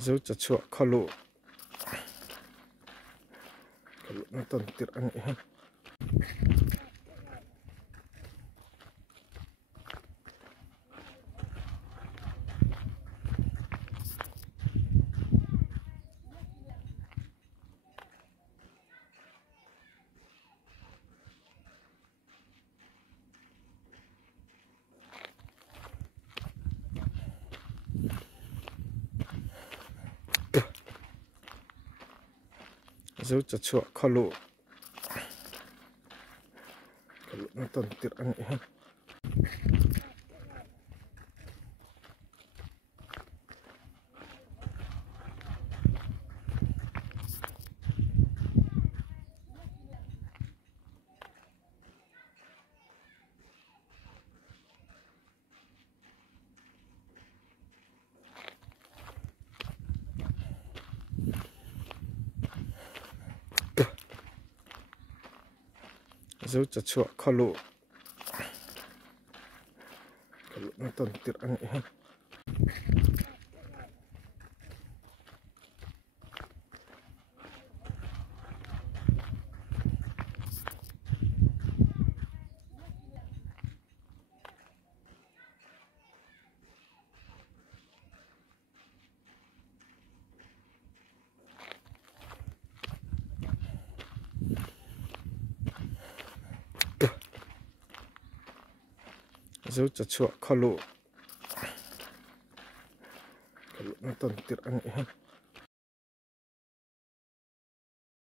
Zo cha chua khalo na ton tir ani he zo cha chua khalo na ton tir ani he zo cha chua khalo na ton tir ani he zo cha chua khalo na ton tir ani he